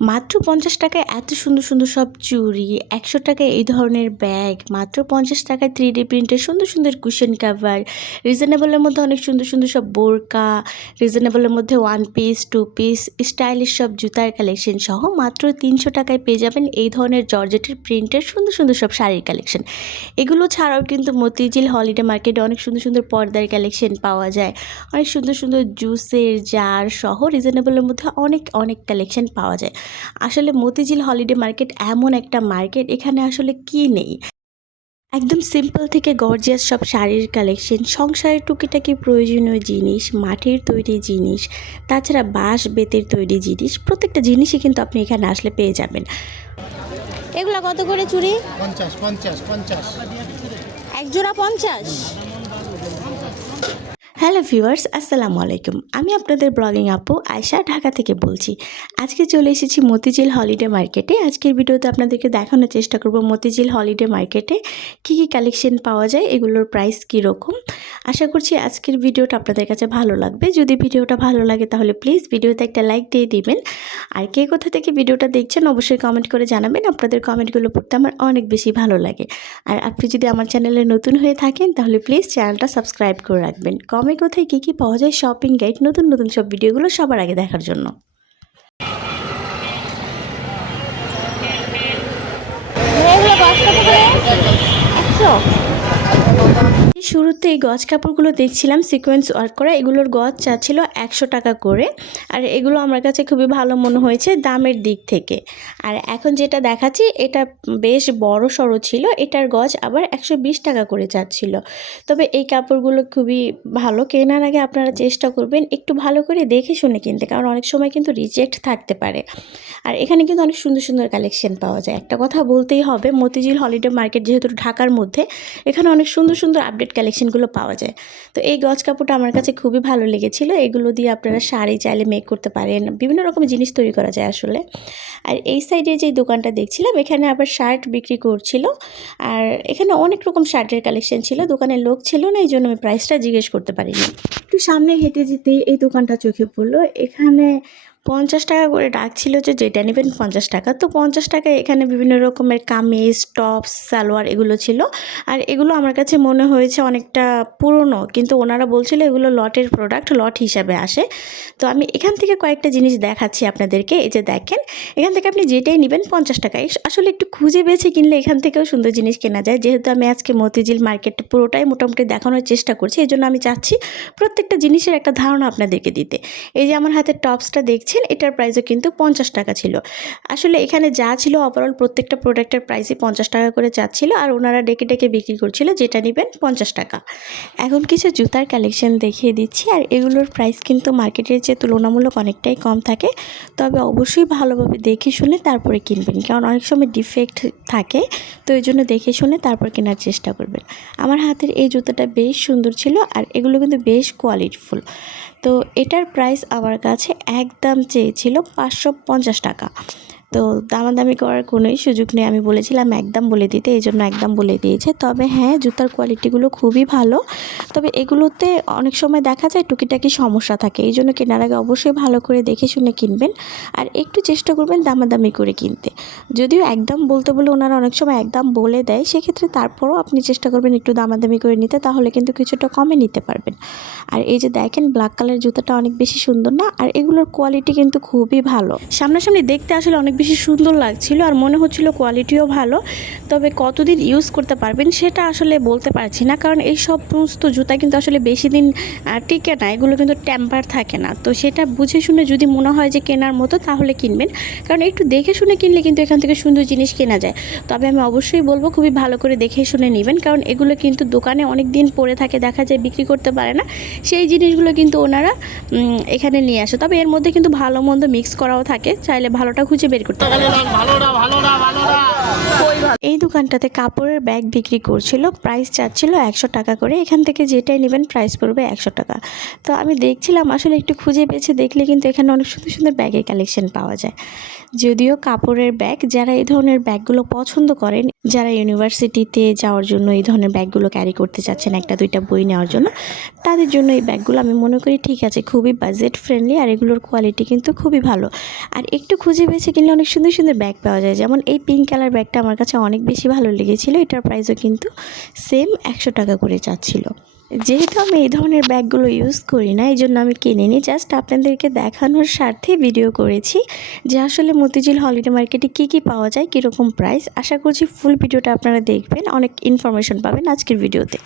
মাত্র পঞ্চাশ টাকায় এত সুন্দর সুন্দর সব চুড়ি, একশো টাকায় এই ধরনের ব্যাগ মাত্র পঞ্চাশ টাকায় থ্রি ডি প্রিন্টের সুন্দর সুন্দর কুশন কাভার রিজনেবলের মধ্যে অনেক সুন্দর সুন্দর সব বোরকা রিজনেবলের মধ্যে one piece two piece stylish সব জুতার কালেকশন সহ মাত্র তিনশো টাকায় পেয়ে যাবেন এই ধরনের জর্জেটের প্রিন্টের সুন্দর সুন্দর সব শাড়ির কালেকশন এগুলো ছাড়াও কিন্তু মতিঝিল হলিডে মার্কেটে অনেক সুন্দর সুন্দর পর্দার কালেকশন পাওয়া যায়। অনেক সুন্দর সুন্দর জুসের জার সহ রিজনেবলের মধ্যে অনেক অনেক কালেকশন পাওয়া যায়। আসলে মতিঝিল হলিডে মার্কেট এমন একটা মার্কেট এখানে আসলে কি নেই? একদম সিম্পল থেকে গর্জিয়াস সব শাড়ির কালেকশন সংসারের টুকিটাকি প্রয়োজনীয় জিনিস মাটির তৈরি জিনিস তাছাড়া বাঁশ বেতের তৈরি জিনিস প্রত্যেকটা জিনিসই কিন্তু আপনি এখানে আসলে পেয়ে যাবেন। এগুলো কত করে চুরি পঞ্চাশ পঞ্চাশ পঞ্চাশ। এক জোড়া পঞ্চাশ? হ্যালো ভিউয়ার্স, আসসালামু আলাইকুম। আমি আপনাদের ব্লগিং আপু আয়শা ঢাকা থেকে বলছি। আজকে চলে এসেছি মতিঝিল হলিডে মার্কেটে। আজকের ভিডিওতে আপনাদেরকে দেখানোর চেষ্টা করব মতিঝিল হলিডে মার্কেটে কী কী কালেকশন পাওয়া যায়, এগুলোর প্রাইস কীরকম আশা করছি আজকের ভিডিওটা আপনাদের কাছে ভালো লাগবে। যদি ভিডিওটা ভালো লাগে তাহলে প্লিজ ভিডিওতে একটা লাইক দিয়ে দিবেন। আর কে কোথা থেকে ভিডিওটা দেখছেন অবশ্যই কমেন্ট করে জানাবেন। আপনাদের কমেন্টগুলো পড়তে আমার অনেক বেশি ভালো লাগে। আর আপনি যদি আমার চ্যানেলে নতুন হয়ে থাকেন তাহলে প্লিজ চ্যানেলটা সাবস্ক্রাইব করে রাখবেন। কমে কোথায় কী কী পাওয়া যায় শপিং গাইড নতুন নতুন সব ভিডিওগুলো সবার আগে দেখার জন্য। শুরুতে এই গজ কাপড়গুলো দেখছিলাম সিকোয়েন্স ওয়ার্ক করা। এগুলোর গজ চাচ্ছিল একশো টাকা করে। আর এগুলো আমার কাছে খুবই ভালো মনে হয়েছে দামের দিক থেকে। আর এখন যেটা দেখাচ্ছি, এটা বেশ বড় সড়ো ছিল। এটার গজ আবার একশো বিশ টাকা করে চাচ্ছিল। তবে এই কাপড়গুলো খুবই ভালো, কেনার আগে আপনারা চেষ্টা করবেন একটু ভালো করে দেখে শুনে কিনতে, কারণ অনেক সময় কিন্তু রিজেক্ট থাকতে পারে। আর এখানে কিন্তু অনেক সুন্দর সুন্দর কালেকশন পাওয়া যায়। একটা কথা বলতেই হবে, মতিঝিল হলিডে মার্কেট যেহেতু ঢাকার মধ্যে, এখানে অনেক সুন্দর সুন্দর আপডেট কালেকশনগুলো পাওয়া যায়। তো এই গজ কাপড়টা আমার কাছে খুবই ভালো লেগেছিল। এগুলো দিয়ে আপনারা শাড়ি চাইলে মেক করতে পারেন। বিভিন্ন রকম জিনিস তৈরি করা যায় আসলে। আর এই সাইডে যে দোকানটা দেখছিলাম, এখানে আবার শার্ট বিক্রি করছিল। আর এখানে অনেক রকম শার্টের কালেকশন ছিল। দোকানের লোক ছিল না, এই জন্য আমি প্রাইসটা জিজ্ঞেস করতে পারিনি। একটু সামনে হেঁটে যেতে এই দোকানটা চোখে পড়ল। এখানে পঞ্চাশ টাকা করে ডাকছিল যে যেটা নেবেন পঞ্চাশ টাকা। তো পঞ্চাশ টাকায় এখানে বিভিন্ন রকমের কামিজ, টপস, সালোয়ার এগুলো ছিল। আর এগুলো আমার কাছে মনে হয়েছে অনেকটা পুরনো, কিন্তু ওনারা বলছিল এগুলো লটের প্রোডাক্ট লট হিসাবে আসে। তো আমি এখান থেকে কয়েকটা জিনিস দেখাচ্ছি আপনাদেরকে। এই যে দেখেন, এখান থেকে আপনি যেটাই নেবেন পঞ্চাশ টাকায়। আসলে একটু খুঁজে বেছে কিনলে এখান থেকেও সুন্দর জিনিস কেনা যায়। যেহেতু আমি আজকে মতিঝিল মার্কেট পুরোটাই মোটামুটি দেখানোর চেষ্টা করছি এই জন্য আমি চাচ্ছি প্রত্যেকটা জিনিসের একটা ধারণা আপনাদেরকে দিতে। এই যে আমার হাতে টপসটা দেখছেন এটার প্রাইসও কিন্তু পঞ্চাশ টাকা ছিল। আসলে এখানে যা ছিল ওভারঅল প্রত্যেকটা প্রোডাক্টের প্রাইসই পঞ্চাশ টাকা করে চাচ্ছিল আর ওনারা ডেকে ডেকে বিক্রি করছিল, যেটা নেবেন পঞ্চাশ টাকা। এখন কিছু জুতার কালেকশন দেখিয়ে দিচ্ছি আর এগুলোর প্রাইস কিন্তু মার্কেটের যে তুলনামূলক অনেকটাই কম থাকে। তবে অবশ্যই ভালোভাবে দেখে শুনে তারপরে কিনবেন, কারণ অনেক সময় ডিফেক্ট থাকে, তো এই জন্য দেখে শুনে তারপর কেনার চেষ্টা করবেন। আমার হাতের এই জুতোটা বেশ সুন্দর ছিল আর এগুলো কিন্তু বেশ কোয়ালিটিফুল তো এটার প্রাইস আমার কাছে একদম চেয়েছিল পাঁচশো পঞ্চাশ টাকা। তো দামাদামি করার কোনোই সুযোগ নেই। আমি বলেছিলাম একদম বলে দিতে, এই জন্য একদম বলে দিয়েছে। তবে হ্যাঁ জুতার কোয়ালিটিগুলো খুবই ভালো। তবে এগুলোতে অনেক সময় দেখা যায় টুকিটাকি সমস্যা থাকে। এই জন্য কেনার আগে অবশ্যই ভালো করে দেখে শুনে কিনবেন। আর একটু চেষ্টা করবেন দামাদামি করে কিনতে। যদিও একদম বলতে বলে ওনারা অনেক সময় একদম বলে দেয়, সেক্ষেত্রে তারপরও আপনি চেষ্টা করবেন একটু দামাদামি করে নিতে, তাহলে কিন্তু কিছুটা কমে নিতে পারবেন। আর এই যে দেখেন ব্ল্যাক কালার জুতাটা অনেক বেশি সুন্দর না? আর এগুলোর কোয়ালিটি কিন্তু খুবই ভালো। সামনাসামনি দেখতে আসলে অনেক বেশি সুন্দর লাগছিল আর মনে হচ্ছিল কোয়ালিটিও ভালো। তবে কতদিন ইউজ করতে পারবেন সেটা আসলে বলতে পারছি না। কারণ এই সব সমস্ত জুতা কিন্তু আসলে বেশি দিন টিকে না। এগুলো কিন্তু ট্যাম্পার থাকে না। তো সেটা বুঝে শুনে যদি মনে হয় যে কেনার মতো তাহলে কিনবেন। কারণ একটু দেখে শুনে কিনলে কিন্তু এখান থেকে সুন্দর জিনিস কেনা যায়। তবে আমি অবশ্যই বলব খুবই ভালো করে দেখে শুনে নেবেন। কারণ এগুলো কিন্তু দোকানে অনেক দিন পরে থাকে, দেখা যায় বিক্রি করতে পারে না। সেই জিনিসগুলো কিন্তু ওনারা এখানে নিয়ে আসে। তবে এর মধ্যে কিন্তু ভালো মন্দ মিক্স করাও থাকে। চাইলে ভালোটা খুঁজে বের এই দোকানটাতে কাপড়ের ব্যাগ বিক্রি করছিল প্রাইস চাচ্ছিল একশো টাকা করে। এখান থেকে যেটাই নেবেন প্রাইস পড়বে একশো টাকা। তো আমি দেখছিলাম, আসলে একটু খুঁজে পেয়েছে, দেখলে কিন্তু এখানে অনেক সুন্দর সুন্দর ব্যাগের কালেকশন পাওয়া যায়। যদিও কাপড়ের ব্যাগ, যারা এই ধরনের ব্যাগগুলো পছন্দ করেন যারা ইউনিভার্সিটিতে যাওয়ার জন্য এই ধরনের ব্যাগগুলো ক্যারি করতে চাচ্ছেন, একটা, দুইটা বই নেওয়ার জন্য, তাদের জন্য এই ব্যাগগুলো আমি মনে করি ঠিক আছে, খুবই বাজেট ফ্রেন্ডলি আর এগুলোর কোয়ালিটি কিন্তু খুবই ভালো। আর একটু খুঁজে পেয়েছে কিনলে অনেক সুন্দর সুন্দর ব্যাগ পাওয়া যায়, যেমন এই পিঙ্ক কালার ব্যাগটা আমার কাছে অনেক বেশি ভালো লেগেছিলো, এটার প্রাইসও কিন্তু সেম একশো টাকা করে চাচ্ছিল যেহেতু আমি এই ধরনের ব্যাগগুলো ইউজ করি না, এই জন্য আমি কিনে নিই জাস্ট আপনাদেরকে দেখানোর স্বার্থে ভিডিও করেছি যে আসলে মতিঝিল হলিডে মার্কেটে কি কি পাওয়া যায়, কীরকম প্রাইস আশা করছি ফুল ভিডিওটা আপনারা দেখবেন, অনেক ইনফরমেশন পাবেন আজকের ভিডিওতে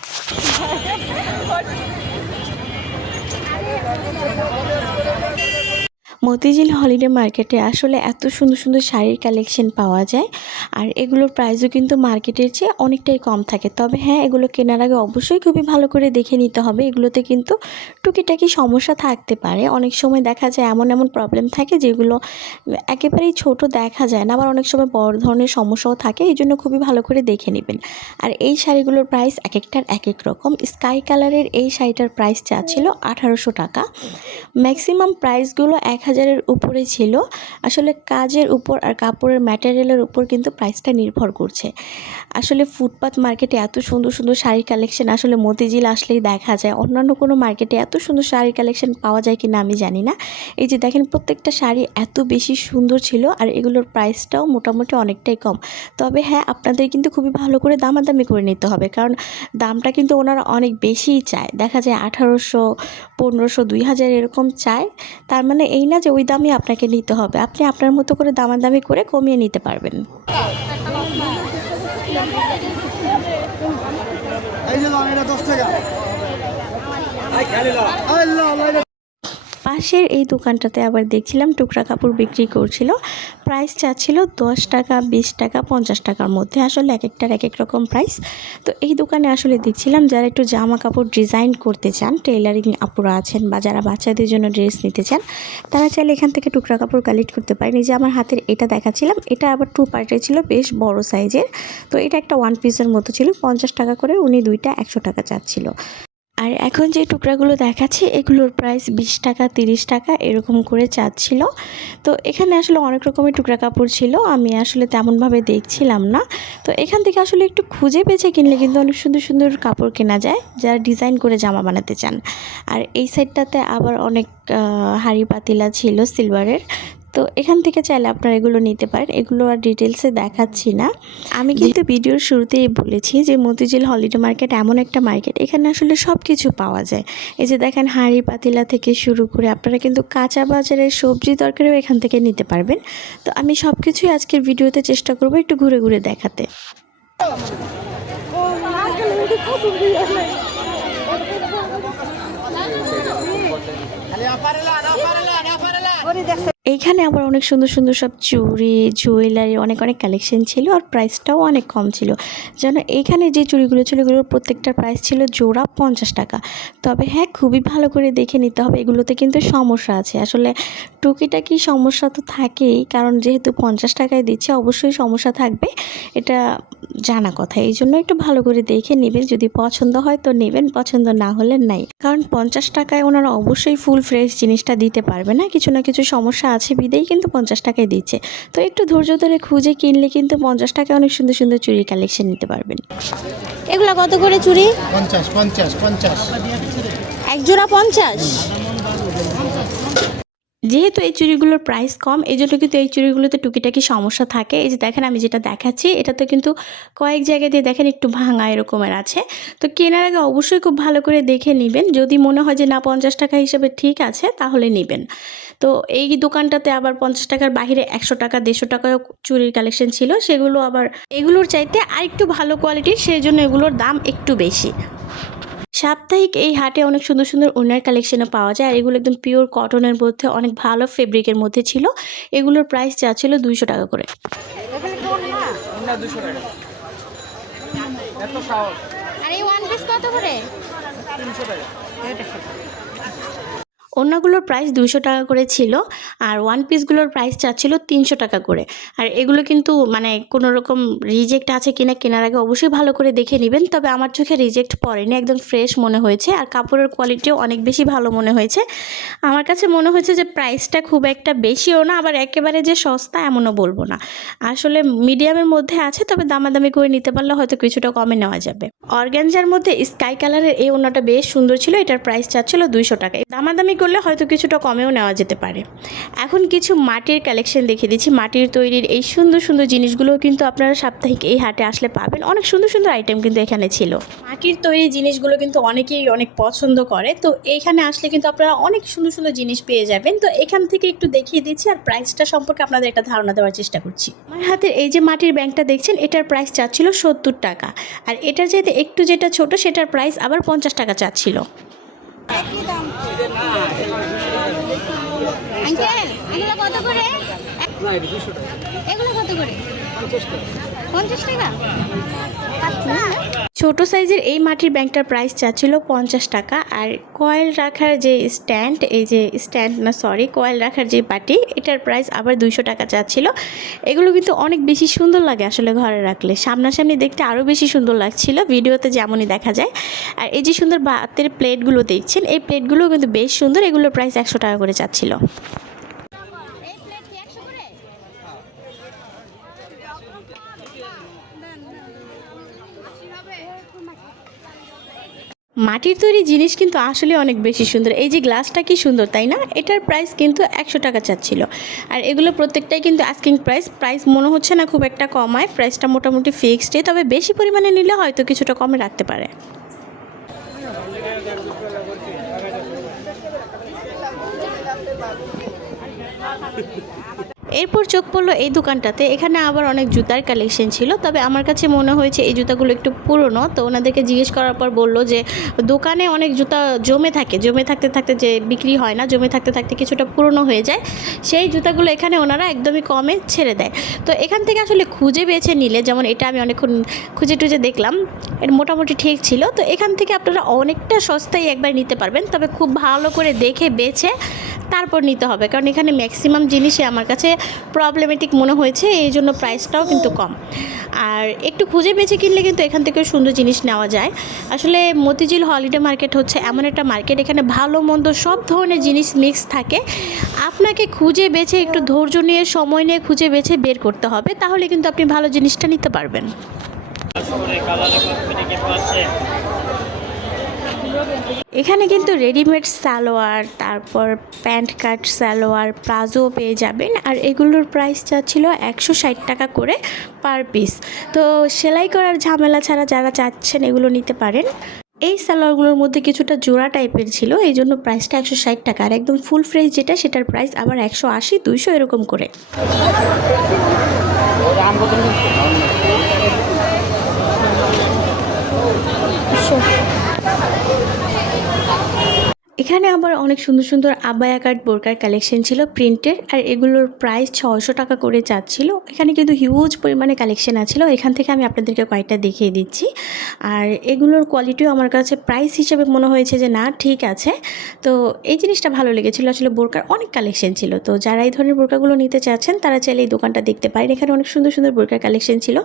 মতিঝিল হলিডে মার্কেটে আসলে এত সুন্দর সুন্দর শাড়ির কালেকশন পাওয়া যায় আর এগুলোর প্রাইসও কিন্তু মার্কেটের চেয়ে অনেকটাই কম থাকে। তবে হ্যাঁ এগুলো কেনার আগে অবশ্যই খুবই ভালো করে দেখে নিতে হবে। এগুলোতে কিন্তু টুকিটাকি সমস্যা থাকতে পারে। অনেক সময় দেখা যায় এমন এমন প্রবলেম থাকে যেগুলো একেবারেই ছোট দেখা যায় না, আবার অনেক সময় বড় ধরনের সমস্যাও থাকে। এই জন্য খুবই ভালো করে দেখে নেবেন। আর এই শাড়িগুলোর প্রাইস এক একটার এক এক রকম স্কাই কালারের এই শাড়িটার প্রাইস চা ছিল আঠারোশো টাকা। ম্যাক্সিমাম প্রাইসগুলো এক হাজারের উপরে ছিল। আসলে কাজের উপর আর কাপড়ের ম্যাটেরিয়ালের উপর কিন্তু প্রাইসটা নির্ভর করছে। আসলে ফুটপাথ মার্কেটে এত সুন্দর সুন্দর শাড়ির কালেকশন আসলে মতিঝিল আসলেই দেখা যায়। অন্যান্য কোনো মার্কেটে এত সুন্দর শাড়ির কালেকশন পাওয়া যায় কি না আমি জানি না। এই যে দেখেন, প্রত্যেকটা শাড়ি এত বেশি সুন্দর ছিল আর এগুলোর প্রাইসটাও মোটামুটি অনেকটাই কম। তবে হ্যাঁ আপনাদের কিন্তু খুবই ভালো করে দামাদামি করে নিতে হবে। কারণ দামটা কিন্তু ওনারা অনেক বেশিই চায়। দেখা যায় আঠারোশো, পনেরোশো, দুই হাজার এরকম চায়। তার মানে এই না যে ওই দামই আপনাকে নিতে হবে। আপনি আপনার মতো করে দামাদামি করে কমিয়ে নিতে পারবেন। পাশের এই দোকানটাতে আবার দেখছিলাম টুকরা কাপড় বিক্রি করছিল। প্রাইস চাচ্ছিল দশ টাকা, বিশ টাকা, পঞ্চাশ টাকার মধ্যে। আসলে এক একটার এক এক রকম প্রাইস তো এই দোকানে আসলে দেখছিলাম যারা একটু জামা কাপড় ডিজাইন করতে চান টেইলারিং আপুরা আছেন বা যারা বাচ্চাদের জন্য ড্রেস নিতে চান, তারা চাইলে এখান থেকে টুকরা কাপড় কালেক্ট করতে পারেন। এই যে আমার হাতের এটা দেখাচ্ছিলাম, এটা আবার টু পার্টের ছিল, বেশ বড় সাইজের তো এটা একটা ওয়ান পিসের মতো ছিল, পঞ্চাশ টাকা করে উনি দুইটা একশো টাকা চাচ্ছিল। আর এখন যে টুকরাগুলো দেখাচ্ছি, এগুলোর প্রাইস বিশ টাকা, তিরিশ টাকা এরকম করে চাচ্ছিল তো এখানে আসলে অনেক রকমের টুকরা কাপড় ছিল, আমি আসলে তেমনভাবে দেখছিলাম না। তো এখান থেকে আসলে একটু খুঁজে পেয়েছে কিনলে কিন্তু অনেক সুন্দর সুন্দর কাপড় কেনা যায়, যারা ডিজাইন করে জামা বানাতে চান। আর এই সাইডটাতে আবার অনেক হাঁড়ি পাতিলা ছিল সিলভারের তো এখান থেকে চাইলে আপনারা এগুলো নিতে পারেন। এগুলো আর ডিটেলসে দেখাচ্ছি না। আমি কিন্তু ভিডিওর শুরুতেই বলেছি যে মতিঝিল হলিডে মার্কেট এমন একটা মার্কেট এখানে আসলে সব কিছু পাওয়া যায়। এই যে দেখেন হাঁড়ি পাতিলা থেকে শুরু করে আপনারা কিন্তু কাঁচা বাজারের সবজি তরকারিও এখান থেকে নিতে পারবেন। তো আমি সব কিছুই আজকের ভিডিওতে চেষ্টা করব একটু ঘুরে ঘুরে দেখাতে। এইখানে আবার অনেক সুন্দর সুন্দর সব চুড়ি জুয়েলারি অনেক অনেক কালেকশন ছিল আর প্রাইসটাও অনেক কম ছিল। যেন এইখানে যে চুড়িগুলো ছিল, এগুলোর প্রত্যেকটার প্রাইস ছিল জোড়া পঞ্চাশ টাকা। তবে হ্যাঁ খুবই ভালো করে দেখে নিতে হবে, এগুলোতে কিন্তু সমস্যা আছে। আসলে টুকিটাকি সমস্যা তো থাকেই, কারণ যেহেতু পঞ্চাশ টাকায় দিচ্ছে, অবশ্যই সমস্যা থাকবে। এটা জানা কথা, এই জন্য একটু ভালো করে দেখে নেবেন, যদি পছন্দ হয় তো নেবেন, পছন্দ না হলে নাই। কারণ পঞ্চাশ টাকায় ওনারা অবশ্যই ফুল ফ্রেশ জিনিসটা দিতে পারবে না, কিছু না কিছু সমস্যা আছে। বিদেই কিন্তু পঞ্চাশ টাকায় দিচ্ছে। তো একটু ধৈর্য ধরে খুঁজে কিনলে কিন্তু পঞ্চাশ টাকায় অনেক সুন্দর সুন্দর চুরি কালেকশন নিতে পারবেন। এগুলো কত করে চুরি পঞ্চাশ পঞ্চাশ পঞ্চাশ। এক জোড়া পঞ্চাশ? যেহেতু এই চুড়িগুলোর প্রাইস কম এই জন্য কিন্তু এই চুড়িগুলোতে টুকিটাকি সমস্যা থাকে। এই যে দেখেন আমি যেটা দেখাচ্ছি এটা তো কিন্তু কয়েক জায়গা দিয়ে দেখেন একটু ভাঙা এরকমের আছে। তো কেনার আগে অবশ্যই খুব ভালো করে দেখে নেবেন। যদি মনে হয় যে না পঞ্চাশ টাকা হিসেবে ঠিক আছে তাহলে নেবেন। তো এই দোকানটাতে আবার পঞ্চাশ টাকার বাইরে একশো টাকা দেড়শো টাকাও চুরির কালেকশন ছিল। সেগুলো আবার এগুলোর চাইতে আরেকটু ভালো কোয়ালিটির সেই জন্য এগুলোর দাম একটু বেশি। সাপ্তাহিক এই হাটে অনেক সুন্দর সুন্দর ওনার কালেকশনও পাওয়া যায়। আর এগুলো একদম পিওর কটনের মধ্যে অনেক ভালো ফেব্রিকের মধ্যে ছিল। এগুলোর প্রাইস যা ছিল দুইশো টাকা করে। আর এই ওয়ান পিস কত করে? ওড়নাগুলোর প্রাইস দুশো টাকা করে ছিল আর ওয়ান পিসগুলোর প্রাইস চাচ্ছিল তিনশো টাকা করে। আর এগুলো কিন্তু মানে কোনো রকম রিজেক্ট আছে কিনা কেনার আগে অবশ্যই ভালো করে দেখে নেবেন। তবে আমার চোখে রিজেক্ট পড়েনি, একদম ফ্রেশ মনে হয়েছে আর কাপড়ের কোয়ালিটিও অনেক বেশি ভালো মনে হয়েছে। আমার কাছে মনে হয়েছে যে প্রাইসটা খুব একটা বেশিও না, আবার একেবারে যে সস্তা এমনও বলব না। আসলে মিডিয়ামের মধ্যে আছে, তবে দামাদামি করে নিতে পারলে হয়তো কিছুটা কমে নেওয়া যাবে। অর্গ্যানজার মধ্যে স্কাই কালারের এই ওনাটা বেশ সুন্দর ছিল, এটার প্রাইস চাচ্ছিল দুইশো টাকা দামাদামি করলে হয়তো কিছুটা কমেও নেওয়া যেতে পারে। এখন কিছু মাটির কালেকশন দেখিয়ে দিচ্ছি। মাটির তৈরির এই সুন্দর সুন্দর জিনিসগুলোও কিন্তু আপনারা সাপ্তাহিক এই হাটে আসলে পাবেন। অনেক সুন্দর সুন্দর আইটেম কিন্তু এখানে ছিল। মাটির তৈরি জিনিসগুলো কিন্তু অনেকেই অনেক পছন্দ করে। তো এইখানে আসলে কিন্তু আপনারা অনেক সুন্দর সুন্দর জিনিস পেয়ে যাবেন। তো এখান থেকে একটু দেখিয়ে দিচ্ছি আর প্রাইসটা সম্পর্কে আপনাদের একটা ধারণা দেওয়ার চেষ্টা করছি। আমার হাতের এই যে মাটির ব্যাংকটা দেখছেন, এটার প্রাইস চাচ্ছিল সত্তর টাকা। আর এটার চাইতে একটু যেটা ছোট, সেটার প্রাইস আবার পঞ্চাশ টাকা চাচ্ছিল। আঙ্কেল এগুলো কত করে? এগুলো কত করে? পঞ্চাশ টাকা? ছোট সাইজের এই মাটির ব্যাংকটার প্রাইস চাচ্ছিল পঞ্চাশ টাকা আর কয়েল রাখার যে স্ট্যান্ড এই যে স্ট্যান্ড না সরি কয়েল রাখার যে বাটি, এটার প্রাইস আবার দুইশো টাকা চাচ্ছিল। এগুলো কিন্তু অনেক বেশি সুন্দর লাগে আসলে ঘরে রাখলে। সামনাসামনি দেখতে আরও বেশি সুন্দর লাগছিল, ভিডিওতে যেমনই দেখা যায়। আর এই যে সুন্দর বাতের প্লেটগুলো দেখছেন, এই প্লেটগুলো কিন্তু বেশ সুন্দর, এগুলোর প্রাইস একশো টাকা করে চাচ্ছিল এই প্লেট কি একশো করে মাটির তৈরি জিনিস কিন্তু আসলে অনেক বেশি সুন্দর। এই যে গ্লাসটা কি সুন্দর, তাই না? এটার প্রাইস কিন্তু একশো টাকা চাচ্ছিল। আর এগুলো প্রত্যেকটাই কিন্তু আস্কিং প্রাইস প্রাইস মনে হচ্ছে না খুব একটা কমায় প্রাইসটা মোটামুটি ফিক্সডই তবে বেশি পরিমাণে নিলে হয়তো কিছুটা কমে রাখতে পারে। এরপর চোখ পড়ল এই দোকানটাতে। এখানে আবার অনেক জুতার কালেকশন ছিল, তবে আমার কাছে মনে হয়েছে এই জুতাগুলো একটু পুরনো। তো ওনাদেরকে জিজ্ঞেস করার পর বলল যে, দোকানে অনেক জুতা জমে থাকে, জমে থাকতে থাকতে যে বিক্রি হয় না, জমে থাকতে থাকতে কিছুটা পুরনো হয়ে যায়। সেই জুতাগুলো এখানে ওনারা একদমই কমে ছেড়ে দেয়। তো এখান থেকে আসলে খুঁজে বেছে নিলে, যেমন এটা আমি অনেকক্ষণ খুঁজে টুজে দেখলাম, এর মোটামুটি ঠিক ছিল। তো এখান থেকে আপনারা অনেকটা সস্তায় একবার নিতে পারবেন, তবে খুব ভালো করে দেখে বেছে তারপর নিতে হবে। কারণ এখানে ম্যাক্সিমাম জিনিসই আমার কাছে প্রবলেমেটিক মনে হয়েছে, এই জন্য প্রাইসটাও কিন্তু কম। আর একটু খুঁজে বেছে কিনলে কিন্তু এখান থেকেও সুন্দর জিনিস নেওয়া যায়। আসলে মতিঝিল হলিডে মার্কেট হচ্ছে এমন একটা মার্কেট এখানে ভালো মন্দ সব ধরনের জিনিস মিক্স থাকে। আপনাকে খুঁজে বেছে, একটু ধৈর্য নিয়ে, সময় নিয়ে খুঁজে বেছে বের করতে হবে, তাহলে কিন্তু আপনি ভালো জিনিসটা নিতে পারবেন। এখানে কিন্তু রেডিমেড সালোয়ার, তারপর প্যান্ট কাট সালোয়ার প্লাজো পেয়ে যাবেন। আর এগুলোর প্রাইস চাচ্ছিল একশো ষাট টাকা করে পার পিস তো সেলাই করার ঝামেলা ছাড়া যারা চাচ্ছেন এগুলো নিতে পারেন। এই সালোয়ারগুলোর মধ্যে কিছুটা জোড়া টাইপের ছিল, এই জন্য প্রাইসটা একশো ষাট টাকা। আর একদম ফুল ফ্রেশ যেটা, সেটার প্রাইস আবার একশো আশি, দুইশো এরকম করে। এখানে আবার অনেক সুন্দর সুন্দর আবায়া কাট বোরকার কালেকশন ছিল প্রিন্টের আর এগুলোর প্রাইস ছশো টাকা করে যাচ্ছিল। এখানে কিন্তু হিউজ পরিমাণে কালেকশন আছিল এখান থেকে আমি আপনাদেরকে কয়েকটা দেখিয়ে দিচ্ছি। আর এগুলোর কোয়ালিটিও আমার কাছে প্রাইস হিসেবে মনে হয়েছে যে, না, ঠিক আছে। তো এই জিনিসটা ভালো লেগেছিলো। আসলে বোরকার অনেক কালেকশন ছিল। তো যারা এই ধরনের বোরকাগুলো নিতে চাচ্ছেন, তারা চাইলে এই দোকানটা দেখতে পারেন। এখানে অনেক সুন্দর সুন্দর বোরকার কালেকশন ছিল।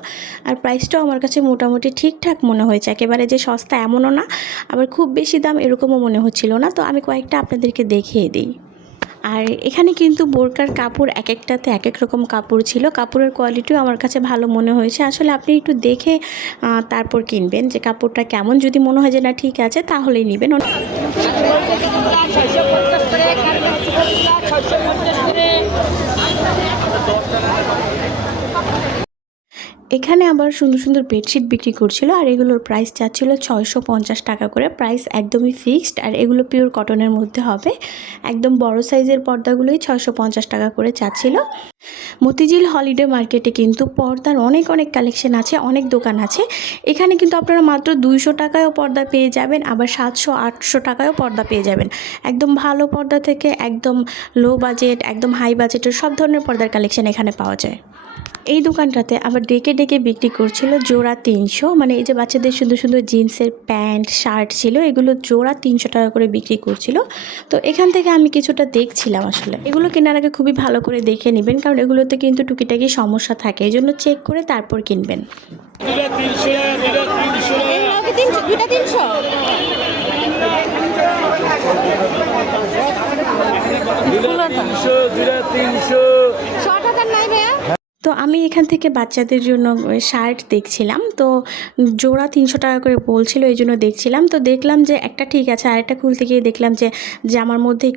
আর প্রাইসটাও আমার কাছে মোটামুটি ঠিকঠাক মনে হয়েছে। একেবারে যে সস্তা এমনও না, আবার খুব বেশি দাম এরকমও মনে হচ্ছিল না। তো আমি কয়েকটা আপনাদেরকে দেখিয়ে দিই আর এখানে কিন্তু বোরকার কাপড় এক একটাতে এক এক রকম কাপড় ছিল কাপড়ের কোয়ালিটিও আমার কাছে ভালো মনে হয়েছে আসলে আপনি একটু দেখে তারপর কিনবেন যে কাপড়টা কেমন যদি মনে হয় যে না ঠিক আছে তাহলেই নেবেন এখানে আবার সুন্দর সুন্দর বেডশিট বিক্রি করছিল আর এগুলোর প্রাইস চাচ্ছিল ছয়শো পঞ্চাশ টাকা করে। প্রাইস একদমই ফিক্সড আর এগুলো পিওর কটনের মধ্যে হবে। একদম বড় সাইজের পর্দাগুলোই ছয়শো পঞ্চাশ টাকা করে চাচ্ছিল। মতিঝিল হলিডে মার্কেটে কিন্তু পর্দার অনেক অনেক কালেকশন আছে, অনেক দোকান আছে। এখানে কিন্তু আপনারা মাত্র দুইশো টাকায়ও পর্দা পেয়ে যাবেন, আবার সাতশো, আটশো টাকায়ও পর্দা পেয়ে যাবেন। একদম ভালো পর্দা থেকে, একদম লো বাজেট একদম হাই বাজেটের সব ধরনের পর্দার কালেকশন এখানে পাওয়া যায়। এই দোকানটাতে আবার ডেকে ডেকে বিক্রি করছিল জোড়া তিনশো। মানে এই যে বাচ্চাদের সুন্দর সুন্দর জিন্সের প্যান্ট শার্ট ছিল এগুলো জোড়া তিনশো টাকা করে বিক্রি করছিল। তো এখান থেকে আমি কিছুটা দেখছিলাম আসলে। এগুলো কেনার আগে খুবই ভালো করে দেখে নেবেন কারণ এগুলোতে কিন্তু টুকিটাকি সমস্যা থাকে এই জন্য চেক করে তারপর কিনবেন। তিনশো নাই ভাইয়া? তো আমি এখান থেকে বাচ্চাদের জন্য শার্ট দেখছিলাম। তো জোড়া তিনশো টাকা করে বলছিল, এই জন্য দেখছিলাম। তো দেখলাম যে একটা ঠিক আছে, আরেকটা খুলতে গিয়ে দেখলাম যে জামার মধ্যে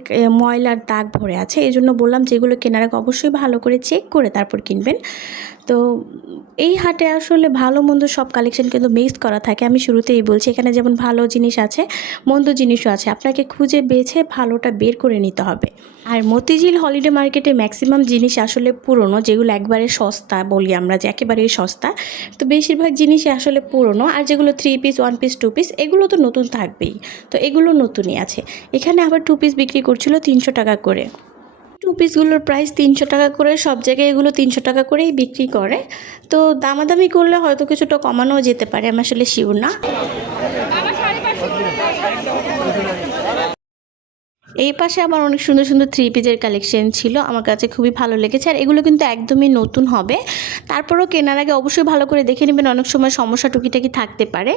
ময়লার দাগ ভরে আছে। এই জন্য বললাম যেগুলো কেনার অবশ্যই ভালো করে চেক করে তারপর কিনবেন। তো এই হাটে আসলে ভালো, মন্দ সব কালেকশন কিন্তু মিক্স করা থাকে। আমি শুরুতেই বলছি, এখানে যেমন ভালো জিনিস আছে, মন্দ জিনিসও আছে। আপনাকে খুঁজে বেছে ভালোটা বের করে নিতে হবে। আর মতিঝিল হলিডে মার্কেটে ম্যাক্সিমাম জিনিস আসলে পুরনো, যেগুলো একবারে সস্তা বলি আমরা, যে একেবারেই সস্তা। তো বেশিরভাগ জিনিসই আসলে পুরনো, আর যেগুলো three piece one piece two piece এগুলো তো নতুন থাকবেই। তো এগুলো নতুনই আছে। এখানে আবার টু পিস বিক্রি করছিল তিনশো টাকা করে। টু পিসগুলোর প্রাইস তিনশো টাকা করে, সব জায়গায় এগুলো তিনশো টাকা করেই বিক্রি করে। তো দামাদামি করলে হয়তো কিছুটা কমানো যেতে পারে, আমি আসলে শিউর না। এই পাশে আমার অনেক সুন্দর সুন্দর থ্রি পিজের কালেকশন ছিল। আমার কাছে খুবই ভালো লেগেছে আর এগুলো কিন্তু একদমই নতুন হবে। তারপরেও কেনার আগে অবশ্যই ভালো করে দেখে নেবেন, অনেক সময় সমস্যা টুকিটাকি থাকতে পারে।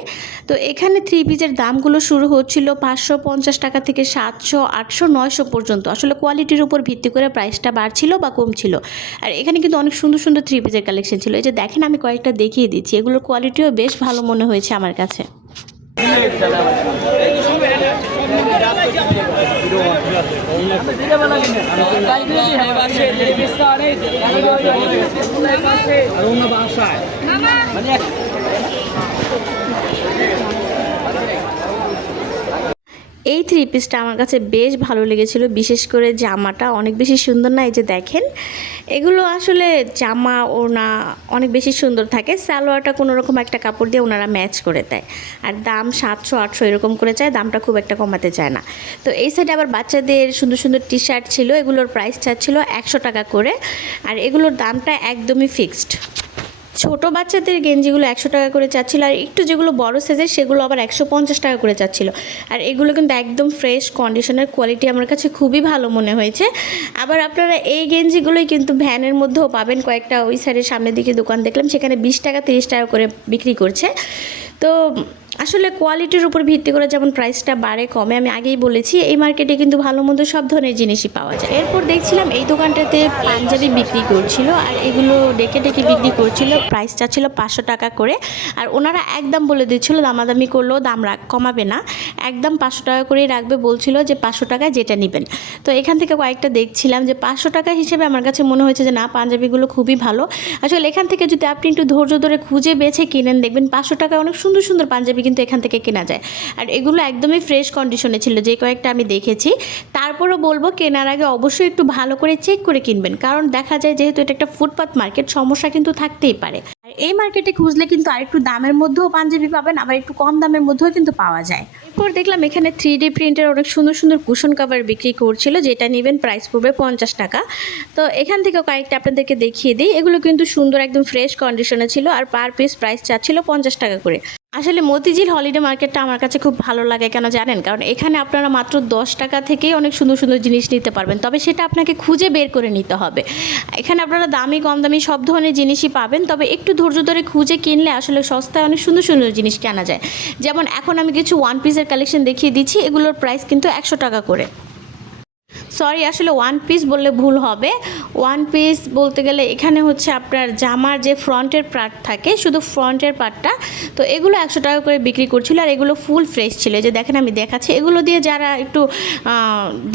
তো এখানে থ্রি পিজের দামগুলো শুরু হচ্ছিল পাঁচশো পঞ্চাশ টাকা থেকে সাতশো, আটশো, নয়শো পর্যন্ত। আসলে কোয়ালিটির উপর ভিত্তি করে প্রাইসটা বাড়ছিল বা কমছিল। আর এখানে কিন্তু অনেক সুন্দর সুন্দর থ্রি পিজের কালেকশন ছিল। এই যে দেখেন, আমি কয়েকটা দেখিয়ে দিচ্ছি। এগুলোর কোয়ালিটিও বেশ ভালো মনে হয়েছে আমার কাছে। আর অন্য ভাষায় মানে এই থ্রি পিসটা আমার কাছে বেশ ভালো লেগেছিল। বিশেষ করে জামাটা অনেক বেশি সুন্দর না, এই যে দেখেন? এগুলো আসলে জামা ওনা অনেক বেশি সুন্দর থাকে। সালোয়ারটা কোনো রকম একটা কাপড় দিয়ে ওনারা ম্যাচ করে দেয়। আর দাম সাতশো, আটশো এরকম করে চায়, দামটা খুব একটা কমাতে চায় না। তো এই সাইডে আবার বাচ্চাদের সুন্দর সুন্দর টি শার্ট ছিল, এগুলোর প্রাইস চাচ্ছিল একশো টাকা করে। আর এগুলোর দামটা একদমই ফিক্সড ছোট বাচ্চাদের গেঞ্জিগুলো একশো টাকা করে চাচ্ছিল, আর একটু যেগুলো বড় সাইজের সেগুলো আবার একশো পঞ্চাশ টাকা করে চাচ্ছিল। আর এগুলো কিন্তু একদম ফ্রেশ কন্ডিশনের কোয়ালিটি আমার কাছে খুবই ভালো মনে হয়েছে। আবার আপনারা এই গেঞ্জিগুলোই কিন্তু ভ্যানের মধ্যেও পাবেন। কয়েকটা ওই সাইডের সামনের দিকে দোকান দেখলাম, সেখানে বিশ টাকা তিরিশ টাকা করে বিক্রি করছে। তো আসলে কোয়ালিটির উপর ভিত্তি করে যেমন প্রাইসটা বাড়ে, কমে, আমি আগেই বলেছি, এই মার্কেটে কিন্তু ভালো মন্দ সব ধরনের জিনিসই পাওয়া যায়। এরপর দেখছিলাম এই দোকানটাতে পাঞ্জাবি বিক্রি করছিল, আর এগুলো ডেকে ডেকে বিক্রি করছিল প্রাইসটা ছিল পাঁচশো টাকা করে, আর ওনারা একদম বলে দিচ্ছিল, দামাদামি করলেও দাম রাখ কমাবে না, একদম পাঁচশো টাকা করেই রাখবে, বলছিল যে পাঁচশো টাকায় যেটা নেবেন। তো এখান থেকে কয়েকটা দেখছিলাম যে পাঁচশো টাকা হিসেবে আমার কাছে মনে হয়েছে যে না, পাঞ্জাবিগুলো খুবই ভালো। আসলে এখান থেকে যদি আপনি একটু ধৈর্য ধরে খুঁজে বেছে কিনেন, দেখবেন পাঁচশো টাকায় অনেক সুন্দর সুন্দর পাঞ্জাবি কিন্তু এখান থেকে কেনা যায়। আর এগুলো একদমই ফ্রেশ কন্ডিশনে ছিল, যে কয়েকটা আমি দেখেছি। তারপরও বলব, কেনার আগে অবশ্যই একটু ভালো করে চেক করে কিনবেন। কারণ দেখা যায় যেহেতু এটা একটা ফুটপাত মার্কেট সমস্যা কিন্তু থাকতেই পারে। আর এই মার্কেটে খুঁজলে কিন্তু আরেকটু দামের মধ্যেও পাঞ্জাবি পাবেন, আবার একটু কম দামের মধ্যেও কিন্তু পাওয়া যায়। এরপর দেখলাম এখানে থ্রি ডি প্রিন্টের অনেক সুন্দর সুন্দর কুশন কাভার বিক্রি করছিল, যেটা নেবেন প্রাইস পড়বে পঞ্চাশ টাকা। তো এখান থেকে কয়েকটা আপনাদেরকে দেখিয়ে দিই। এগুলো কিন্তু সুন্দর, একদম ফ্রেশ কন্ডিশনে ছিল, আর পার পিস প্রাইস চাচ্ছিল পঞ্চাশ টাকা করে। আসলে মতিঝিল হলিডে মার্কেটটা আমার কাছে খুব ভালো লাগে কেন জানেন? কারণ এখানে আপনারা মাত্র দশ টাকা থেকেই অনেক সুন্দর সুন্দর জিনিস নিতে পারবেন। তবে সেটা আপনাকে খুঁজে বের করে নিতে হবে। এখানে আপনারা দামি কম দামি সব ধরনের জিনিসই পাবেন। তবে একটু ধৈর্য ধরে খুঁজে কিনলে আসলে সস্তায় অনেক সুন্দর সুন্দর জিনিস কেনা যায়। যেমন এখন আমি কিছু ওয়ান পিসের কালেকশন দেখিয়ে দিচ্ছি। এগুলোর প্রাইস কিন্তু একশো টাকা করে। সরি আসলে ওয়ান পিস বললে ভুল হবে। ওয়ান পিস বলতে গেলে এখানে হচ্ছে আপনার জামার যে ফ্রন্টের পার্ট থাকে, শুধু ফ্রন্টের পার্টটা তো এগুলো একশো টাকা করে বিক্রি করছিল আর এগুলো ফুল ফ্রেশ ছিল। যে দেখেন আমি দেখাচ্ছি। এগুলো দিয়ে যারা একটু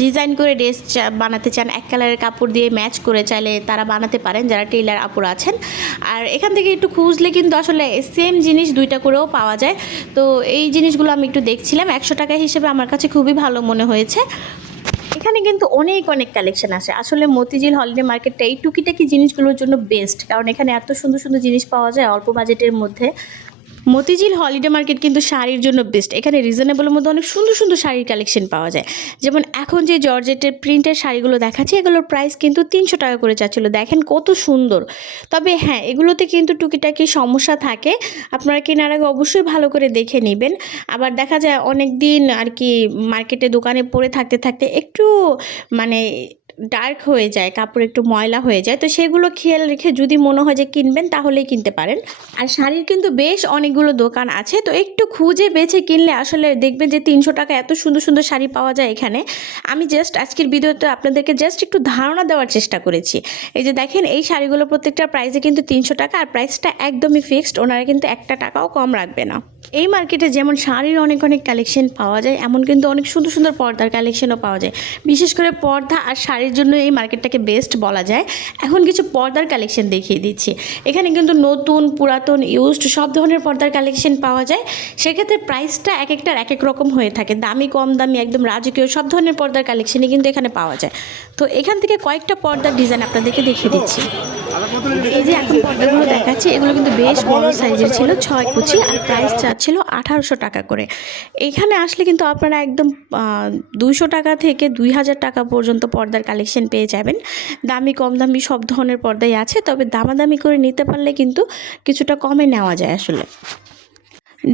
ডিজাইন করে ড্রেস বানাতে চান, এক কালারের কাপড় দিয়ে ম্যাচ করে চাইলে তারা বানাতে পারেন, যারা টেইলার আপুর আছেন। আর এখান থেকে একটু খুঁজলে কিন্তু আসলে সেম জিনিস দুইটা করেও পাওয়া যায়। তো এই জিনিসগুলো আমি একটু দেখছিলাম। একশো টাকা হিসেবে আমার কাছে খুবই ভালো মনে হয়েছে। এখানে কিন্তু অনেক অনেক কালেকশন আছে। আসলে মতিঝিল হলিডে মার্কেটটা এই টুকিটাকি জিনিসগুলোর জন্য বেস্ট কারণ এখানে এত সুন্দর সুন্দর জিনিস পাওয়া যায় অল্প বাজেটের মধ্যে। মতিঝিল হলিডে মার্কেট কিন্তু শাড়ির জন্য বেস্ট এখানে রিজনেবলের মধ্যে অনেক সুন্দর সুন্দর শাড়ির কালেকশন পাওয়া যায়। যেমন এখন যে জর্জেটের প্রিন্টের শাড়িগুলো দেখাচ্ছে, এগুলোর প্রাইস কিন্তু তিনশো টাকা করে চাচ্ছিল দেখেন কত সুন্দর। তবে হ্যাঁ এগুলোতে কিন্তু টুকিটাকি সমস্যা থাকে। আপনারা কেনার আগে অবশ্যই ভালো করে দেখে নেবেন। আবার দেখা যায় অনেক দিন আর কি মার্কেটে দোকানে পড়ে থাকতে থাকতে একটু মানে ডার্ক হয়ে যায়, কাপড় একটু ময়লা হয়ে যায়, তো সেগুলো খেয়াল রেখে যদি মনে হয় যে কিনবেন তাহলেই কিনতে পারেন। আর শাড়ির কিন্তু বেশ অনেকগুলো দোকান আছে, তো একটু খুঁজে বেছে কিনলে আসলে দেখবেন যে তিনশো টাকা এত সুন্দর সুন্দর শাড়ি পাওয়া যায় এখানে। আমি জাস্ট আজকের ভিডিওতে আপনাদেরকে জাস্ট একটু ধারণা দেওয়ার চেষ্টা করেছি। এই যে দেখেন, এই শাড়িগুলো প্রত্যেকটা প্রাইসে কিন্তু তিনশো টাকা, আর প্রাইসটা একদমই ফিক্সড ওনারা কিন্তু একটা টাকাও কম রাখবে না। এই মার্কেটে যেমন শাড়ির অনেক অনেক কালেকশন পাওয়া যায়, এমন কিন্তু অনেক সুন্দর সুন্দর পর্দার কালেকশনও পাওয়া যায়। বিশেষ করে পর্দা আর শাড়ির জন্য এই মার্কেটটাকে বেস্ট বলা যায়। এখন কিছু পর্দার কালেকশন দেখিয়ে দিচ্ছি। এখানে কিন্তু নতুন, পুরাতন ইউজড সব ধরনের পর্দার কালেকশন পাওয়া যায়। সেক্ষেত্রে প্রাইসটা এক একটার এক এক রকম হয়ে থাকে। দামি, কম দামি, একদম রাজকীয় সব ধরনের পর্দার কালেকশনই কিন্তু এখানে পাওয়া যায়। তো এখান থেকে কয়েকটা পর্দার ডিজাইন আপনাদেরকে দেখিয়ে দিচ্ছি। এই যে এখন পর্দাগুলো দেখাচ্ছি, এগুলো কিন্তু বেশ বড় সাইজের ছিল, ছয় কুচি, আর প্রাইস চাচ্ছিল আঠারোশো টাকা করে। এখানে আসলে কিন্তু আপনারা একদম দুইশো টাকা থেকে দুই হাজার টাকা পর্যন্ত পর্দার কালেকশন পেয়ে যাবেন। দামি কম দামি সব ধরনের পর্দাই আছে, তবে দামাদামি করে নিতে পারলে কিন্তু কিছুটা কমে নেওয়া যায় আসলে।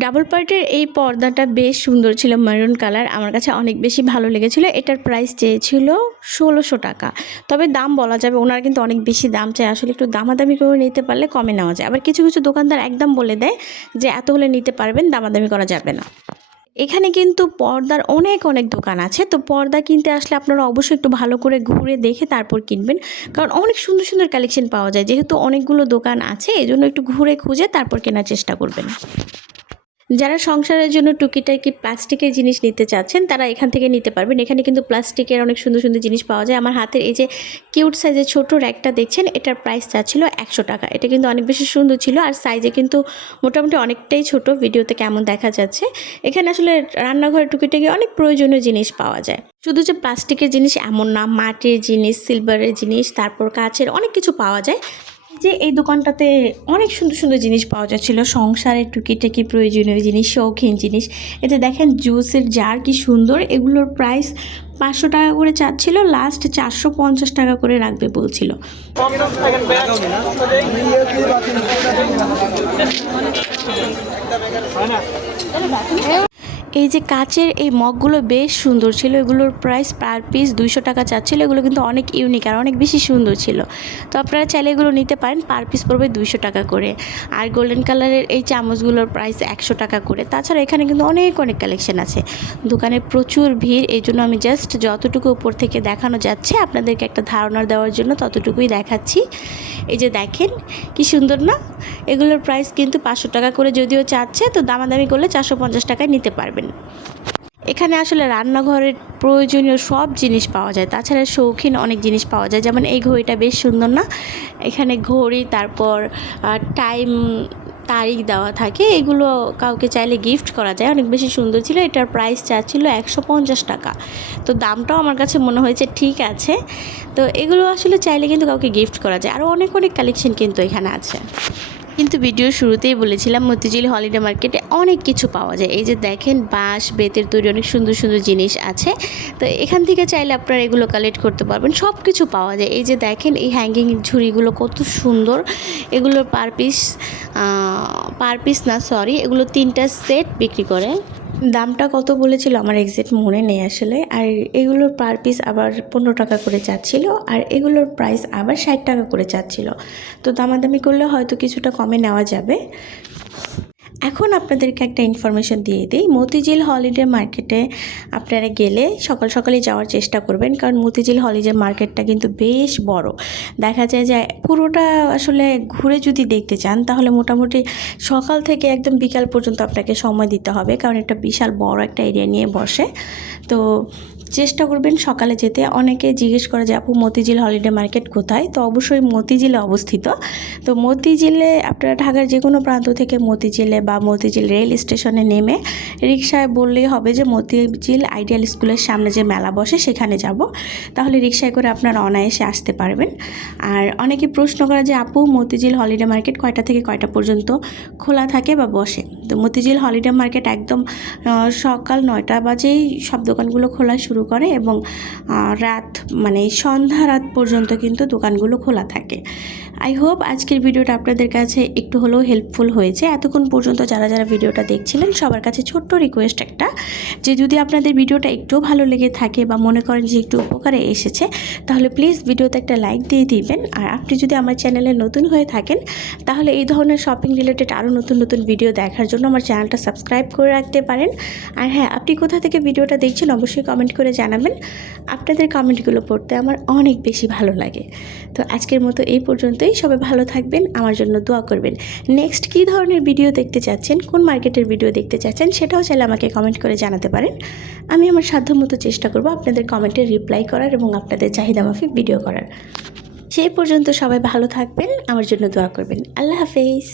ডাবল পার্টের এই পর্দাটা বেশ সুন্দর ছিল মেরুন কালার আমার কাছে অনেক বেশি ভালো লেগেছিল। এটার প্রাইস চেয়েছিল ষোলোশো টাকা। তবে দাম বলা যাবে, ওনার কিন্তু অনেক বেশি দাম চায় আসলে একটু দামাদামি করে নিতে পারলে কমে নেওয়া যায়। আবার কিছু কিছু দোকানদার একদম বলে দেয় যে, এত হলে নিতে পারবেন, দামাদামি করা যাবে না। এখানে কিন্তু পর্দার অনেক অনেক দোকান আছে। তো পর্দা কিনতে আসলে আপনারা অবশ্যই একটু ভালো করে ঘুরে দেখে তারপর কিনবেন। কারণ অনেক সুন্দর সুন্দর কালেকশন পাওয়া যায়। যেহেতু অনেকগুলো দোকান আছে এই জন্য একটু ঘুরে খুঁজে তারপর কেনার চেষ্টা করবেন। যারা সংসারের জন্য টুকিটাকি প্লাস্টিকের জিনিস নিতে চাচ্ছেন, তারা এখান থেকে নিতে পারবেন। এখানে কিন্তু প্লাস্টিকের অনেক সুন্দর সুন্দর জিনিস পাওয়া যায়। আমার হাতের এই যে কিউট সাইজের ছোট র্যাকটা দেখছেন, এটার প্রাইস চাচ্ছিল একশো টাকা। এটা কিন্তু অনেক বেশি সুন্দর ছিল আর সাইজে কিন্তু মোটামুটি অনেকটাই ছোট। ভিডিওতে কেমন দেখা যাচ্ছে? এখানে আসলে রান্নাঘরের টুকিটাকি অনেক প্রয়োজনীয় জিনিস পাওয়া যায়। শুধু যে প্লাস্টিকের জিনিস এমন না, মাটির জিনিস সিলভারের জিনিস, তারপর কাচের অনেক কিছু পাওয়া যায়। যে এই দোকানটাতে অনেক সুন্দর সুন্দর জিনিস পাওয়া যাচ্ছিল। সংসারের টুকিটাকি প্রয়োজনীয় জিনিস, শৌখিন জিনিস। এতে দেখেন জুসের জার কি সুন্দর। এগুলোর প্রাইস পাঁচশো টাকা করে চাচ্ছিল লাস্ট চারশো পঞ্চাশ টাকা করে রাখবে বলছিল। এই যে কাচের এই মগগুলো বেশ সুন্দর ছিল, এগুলোর প্রাইস পার পিস দুইশো টাকা চাচ্ছিল, এগুলো কিন্তু অনেক ইউনিক আর অনেক বেশি সুন্দর ছিল। তো আপনারা চাইলে এগুলো নিতে পারেন পার পিস পড়বে দুইশো টাকা করে। আর গোল্ডেন কালারের এই চামচগুলোর প্রাইস একশো টাকা করে। তাছাড়া এখানে কিন্তু অনেক অনেক কালেকশন আছে। দোকানে প্রচুর ভিড়, এই জন্য আমি জাস্ট যতটুকু উপর থেকে দেখানো যাচ্ছে, আপনাদেরকে একটা ধারণা দেওয়ার জন্য ততটুকুই দেখাচ্ছি। এই যে দেখেন, কি সুন্দর না? এগুলোর প্রাইস কিন্তু পাঁচশো টাকা করে যদিও চাচ্ছে, তো দামাদামি করলে চারশো পঞ্চাশ টাকায় নিতে পারবেন। এখানে আসলে রান্নাঘরের প্রয়োজনীয় সব জিনিস পাওয়া যায়। তাছাড়া শৌখিন অনেক জিনিস পাওয়া যায়। যেমন এই ঘড়িটা বেশ সুন্দর না? এখানে ঘড়ি, তারপর টাইম, তারিখ দেওয়া থাকে। এগুলো কাউকে চাইলে গিফট করা যায়। অনেক বেশি সুন্দর ছিল। এটার প্রাইস চাচ্ছিল একশো পঞ্চাশ টাকা। তো দামটাও আমার কাছে মনে হয়েছে ঠিক আছে। তো এগুলো আসলে চাইলে কিন্তু কাউকে গিফট করা যায়। আরও অনেক অনেক কালেকশন কিন্তু এখানে আছে। কিন্তু ভিডিওর শুরুতেই বলেছিলাম মতিঝিল হলিডে মার্কেটে অনেক কিছু পাওয়া যায়। এই যে দেখেন, বাঁশ, বেতের তৈরি অনেক সুন্দর সুন্দর জিনিস আছে। তো এখান থেকে চাইলে আপনারা এগুলো কালেক্ট করতে পারবেন। সব কিছু পাওয়া যায়। এই যে দেখেন, এই হ্যাঙ্গিং ঝুড়িগুলো কত সুন্দর। এগুলোর পার পিস পার পিস না সরি এগুলো তিনটা সেট বিক্রি করে। দামটা কত বলেছিল আমার এক্সাক্ট মনে নেই আসলে। আর এগুলোর পার পিস আবার পনেরো টাকা করে চাচ্ছিল, আর এগুলোর প্রাইস আবার ষাট টাকা করে চাচ্ছিল। তো দামাদামি করলে হয়তো কিছুটা কমে নেওয়া যাবে। এখন আপনাদেরকে একটা ইনফরমেশন দিয়ে দিই। মতিঝিল হলিডে মার্কেটে আপনারা গেলে সকাল সকালে যাওয়ার চেষ্টা করবেন, কারণ মতিঝিল হলিডে মার্কেটটা কিন্তু বেশ বড়। দেখা যায় যে পুরোটা আসলে ঘুরে যদি দেখতে চান, তাহলে মোটামুটি সকাল থেকে একদম বিকাল পর্যন্ত আপনাকে সময় দিতে হবে, কারণ এটা বিশাল বড় একটা এরিয়া নিয়ে বসে। তো চেষ্টা করবেন সকালে যেতে। অনেকে জিজ্ঞেস করে যে, আপু, মতিঝিল হলিডে মার্কেট কোথায়? তো অবশ্যই মতিঝিলে অবস্থিত। তো মতিঝিলে, আপনারা ঢাকার যে কোনো প্রান্ত থেকে মতিঝিলে বা মতিঝিল রেল স্টেশনে নেমে রিক্সায় বললেই হবে যে, মতিঝিল আইডিয়াল স্কুলের সামনে যে মেলা বসে, সেখানে যাব। তাহলে রিক্সায় করে আপনারা অনায়াসে আসতে পারবেন। আর অনেকে প্রশ্ন করে যে, আপু, মতিঝিল হলিডে মার্কেট কয়টা থেকে কয়টা পর্যন্ত খোলা থাকে বা বসে? তো মতিঝিল হলিডে মার্কেট একদম সকাল নয়টা বাজেই সব দোকানগুলো খোলা শুরু করে এবং রাত মানে সন্ধ্যা রাত পর্যন্ত কিন্তু দোকানগুলো খোলা থাকে। আই হোপ আজকের ভিডিওটা আপনাদের কাছে একটু হলেও হেল্পফুল হয়েছে। এতক্ষণ পর্যন্ত যারা যারা ভিডিওটা দেখছিলেন, সবার কাছে ছোট্ট রিকোয়েস্ট একটা যে, যদি আপনাদের ভিডিওটা একটু ভালো লেগে থাকে বা মনে করেন যে, একটু উপকারে এসেছে, তাহলে প্লিজ ভিডিওতে একটা লাইক দিয়ে দিবেন। আর আপনি যদি আমার চ্যানেলে নতুন হয়ে থাকেন, তাহলে এই ধরনের শপিং রিলেটেড আরও নতুন নতুন ভিডিও দেখার জন্য আমার চ্যানেলটা সাবস্ক্রাইব করে রাখতে পারেন। আর হ্যাঁ আপনি কোথা থেকে ভিডিওটা দেখছেন, অবশ্যই কমেন্ট করে জানাবেন আপনাদের কমেন্টগুলো পড়তে আমার অনেক বেশি ভালো লাগে। তো আজকের মতো এই পর্যন্তই, সবাই ভালো থাকবেন, আমার জন্য দোয়া করবেন। নেক্সট কী ধরনের ভিডিও দেখতে চাচ্ছেন, কোন মার্কেটের ভিডিও দেখতে চাচ্ছেন, সেটাও চাইলে আমাকে কমেন্ট করে জানাতে পারেন। আমি আমার সাধ্যমতো চেষ্টা করব আপনাদের কমেন্টে রিপ্লাই করার এবং আপনাদের চাহিদা মাফিক ভিডিও করার। সেই পর্যন্ত সবাই ভালো থাকবেন, আমার জন্য দোয়া করবেন। আল্লাহ হাফেজ।